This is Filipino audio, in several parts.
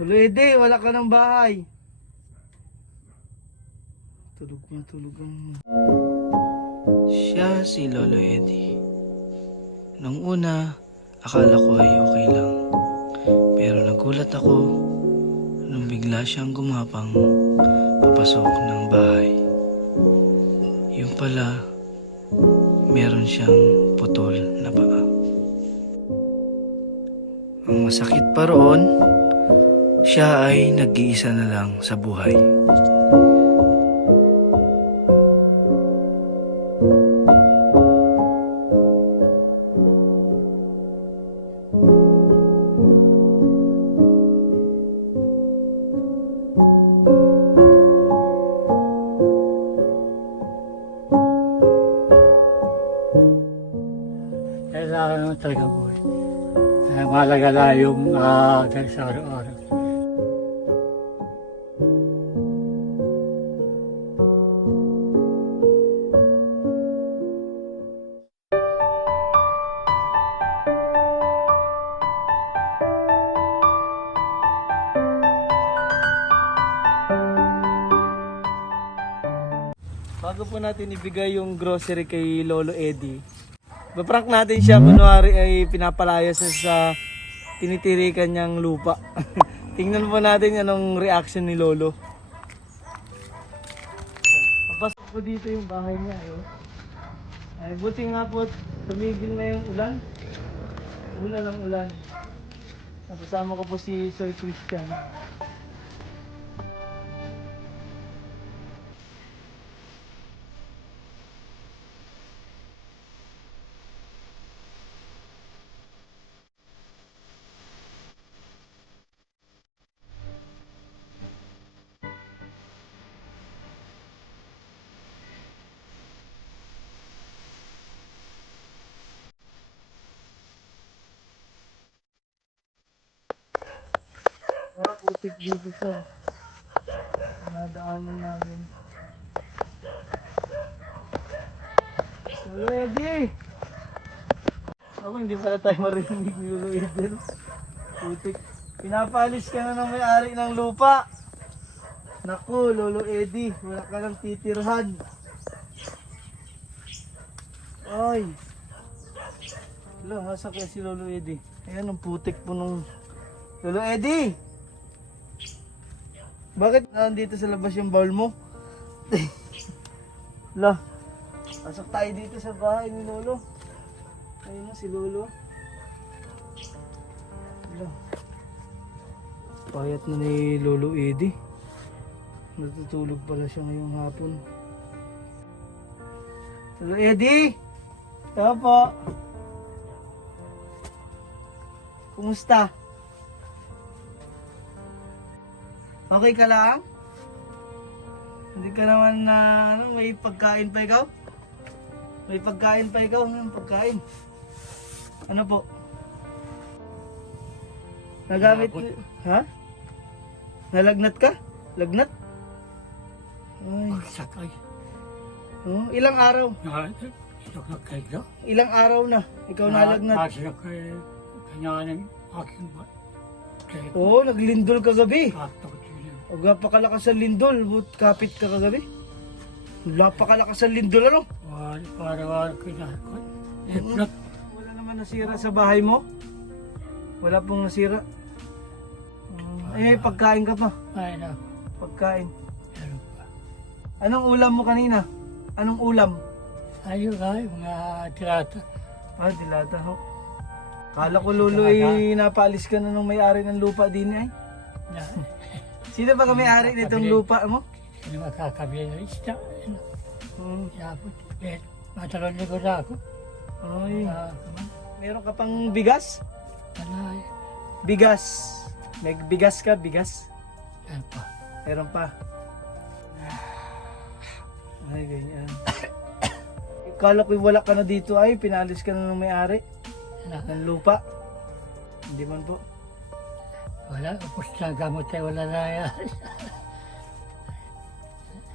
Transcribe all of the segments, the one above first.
Lolo Eddie, wala ka ng bahay. Tulog na tulog ang... Siya si Lolo Eddie. Nung una, akala ko ay okay lang. Pero nagulat ako nung bigla siyang gumapang papasok ng bahay. Yung pala, meron siyang putol na paa. Ang masakit pa roon, siya ay nag-iisa na lang sa buhay. Kailangan naman talaga buhay. Mahalaga na yung ganun sa araw-araw. Bago po natin ibigay yung grocery kay Lolo Eddie, paprank natin siya kunwari ay pinapalaya sa tinitirikan niyang lupa. Tingnan po natin anong reaction ni Lolo. Papasok po dito yung bahay niya. Ay, buti nga po tumigil na yung ulan. Ulan ang ulan. Kasama ko po si Sir Christian. Putik dito sa nadaanan namin. Lolo Eddie! Ako hindi pala tayo marinig ni Lolo Eddie. Putik. Pinapalis ka na ng may-ari ng lupa. Naku, Lolo Eddie, wala ka nang titirhan. Ay. Wala, nasa kaya si Lolo Eddie. Ayan ang putik po nung... Lolo Eddie! Bakit nandito sa labas yung bowl mo? La, pasok tayo dito sa bahay ni Lolo. Ayun na si Lolo. La, payat na ni Lolo Eddie. Natutulog pala siya ngayong hapon. Lolo Eddie! Tama po. Kumusta? Okay ka lang? Hindi ka naman na may pagkain pa ikaw? May pagkain pa ikaw? Anong pagkain? Ano po? Nagamit mo? Ha? Nalagnat ka? Lagnat? Ay. Sakay. Oh, ilang araw? Nakakay ka? Ilang araw na? Ikaw nalagnat? Nakakay kanya ng aking ba? Oo, naglindol kagabi. Katakot yun. Huwag napakalakas ang lindol. But kapit ka kagabi. Napakalakas ang lindol ano? Para kinakot. Hipnot. Wala naman nasira sa bahay mo? Wala pong nasira? May pagkain ka pa. Ay na. Pagkain. Meron pa. Anong ulam mo kanina? Anong ulam? Ayun ay, mga tirata. Ah, dilata ho. Kala ko Lolo napalis ka na nung may-ari ng lupa din ay. Na, Sino ba ka may-ari nitong lupa mo? sino makakabili ng isda. Yapot. Matalon ligo na ako. Ay, meron ka pang bigas? Anay. Bigas. May bigas ka, bigas? Yan pa. Meron pa. Ay, ganyan. Kala ko wala ka na dito ay, pinalis ka na ng may-ari ng lupa. Hindi man po. Wala. Upos na gamot ay wala na yan.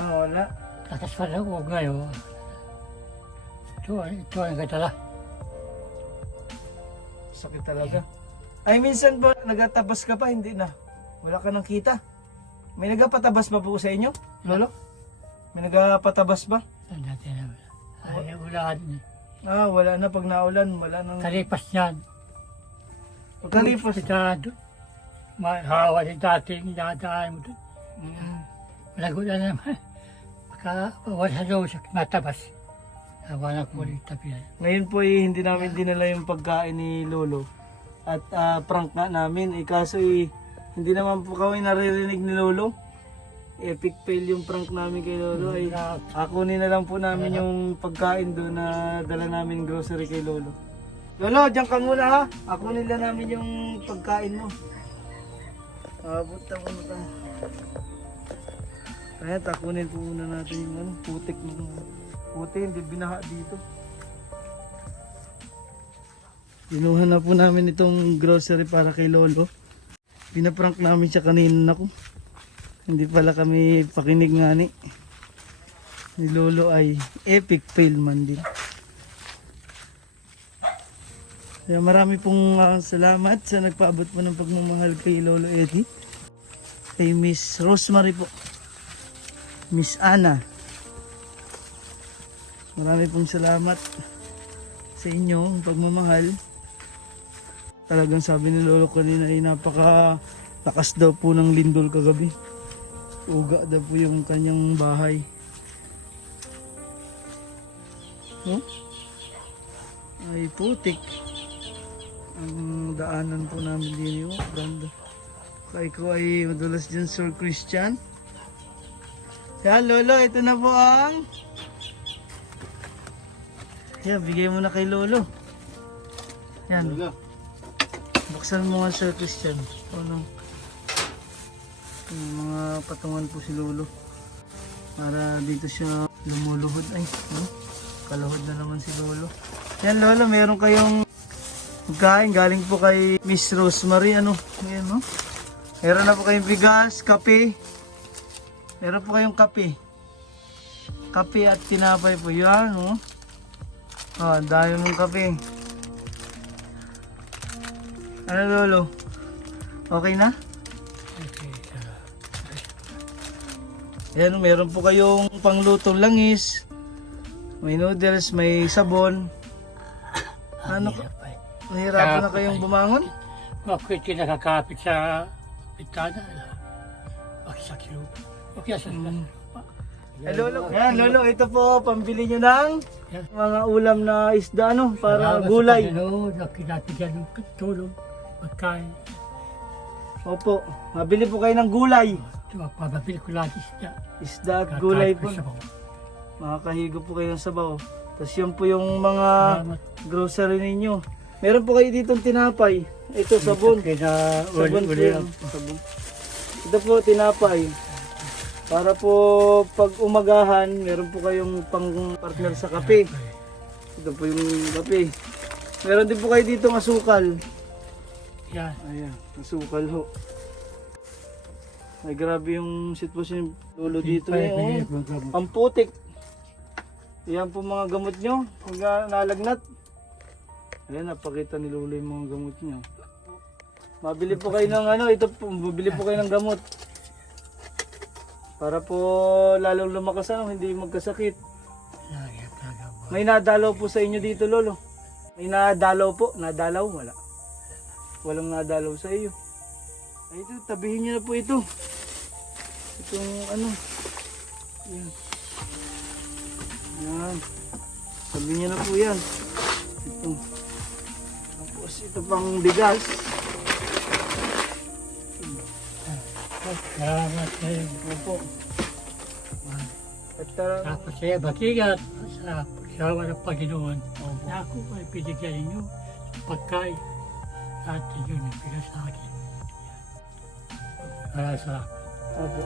Ah, wala. Tatas pa lang huwag ngayon. Ito ang katala. Sakit talaga. Ay, minsan po, nagtatapos ka pa, hindi na. Wala ka nang kita. May nagapatabas ba po sa inyo, Lolo? May nagapatabas ba? Saan natin na wala. Ay, ulan eh. Ah, wala na pag naulan. Wala nang... Kalipas yan. Pagkalipas. Kita doon. Mahawa din dating dadaan mo doon. Malagulan naman. Baka wala sa loob sa matabas. Wala ko ulit tabihan. Ngayon po hindi namin dinala yung pagkain ni Lolo. At prank nga namin. Kaso hindi naman po kami naririnig ni Lolo. Epic fail yung prank namin kay Lolo. Akunin na lang po namin yung pagkain doon na dala namin grocery kay Lolo. Lolo, diyan ka muna ha. Akunin lang namin yung pagkain mo. Abot na muna tayo. Kaya takunin po muna natin yung putik mo. Puti, hindi binaha dito. Binuha na po namin itong grocery para kay Lolo. Pinaprank namin siya kanina ko. Hindi pala kami pakinig nga ni Lolo ay epic fail man din. Kaya marami pong salamat sa nagpaabot po ng pagmamahal kay Lolo Eddie. Kay Miss Rosemary po. Miss Ana. Marami pong salamat sa inyo ang pagmamahal. Talagang sabi ni Lolo kanina ay napakalakas daw po ng lindol kagabi. Uga daw po yung kanyang bahay. Oh? Ay putik. Ang daanan po namin din yung ganda. Kaya ko ay madulas dyan Sir Christian. Yan Lolo, ito na po ang... Yan, bigay mo na kay Lolo. Yan. Buksan mo nga Sir Christian. Ano? Yung mga patungan po si Lolo. Para dito siya lumuluhod. Ay, no? Kaluhod na naman si Lolo. Yan Lolo, meron kayong pagkain. Galing po kay Miss Rosemary. Ano? Ayan, no? Meron na po kayong bigas, kape. Meron po kayong kape. Kape at tinapay po. Yan, no? Ah, dahil mong kape. Ano Lolo? Okay na? Okay. Ayan, meron po kayong panglutong langis. May noodles, may sabon. Ano ka? Nahirapan na kayong bumangon? Ako'y kinakakapit sa bitana. Baksak yun. Okay, sa Eh, Lolo, yan, Lolo, ito po, pambili nyo ng mga ulam na isda, no? Para gulay. Salamat sa kinatigan ng tulong. Pagkain. Opo, mabili po kayo ng gulay. Pababili ko lagi isda. Isda at gulay po. Kakain ko sa Makakahigo po kayo ng sabaw. Tapos yan po yung mga Salamat. grocery ninyo. Meron po kayo ditong tinapay. Ito, sabon. Kaya Sabon po uli yan. Sabon. Ito po, tinapay. Para po pag umagahan, meron po kayong pang partner sa kape. Ito po yung kape. Meron din po kayo dito asukal. Yan. Ayan, asukal ho. Ay grabe yung sitwasyon ng Lolo dito eh. Ang putik. Yan po mga gamot nyo. Pag nalagnat. Ayan, napakita ni Lolo yung mga gamot nyo. Mabili po kayo ng ano, ito po, mabili po kayo ng gamot. Para po lalong lumakas ano, hindi magkasakit. May nadalaw po sa inyo dito, Lolo. May nadalaw po. Nadalaw? Wala. Walang nadalaw sa iyo. Ay, ito, tabihin niyo na po ito. Itong ano. Yan. Yan. Tabihin niyo na po yan. Ito. Tapos ito pang bigas. Salamat kayo. Opo. At Tapos saya batigat sa pagsawa ng Panginoon. Na ako ay pinigyan ninyo sa pagkain. At yun yung pinag sa akin. Maraming salamat. Opo.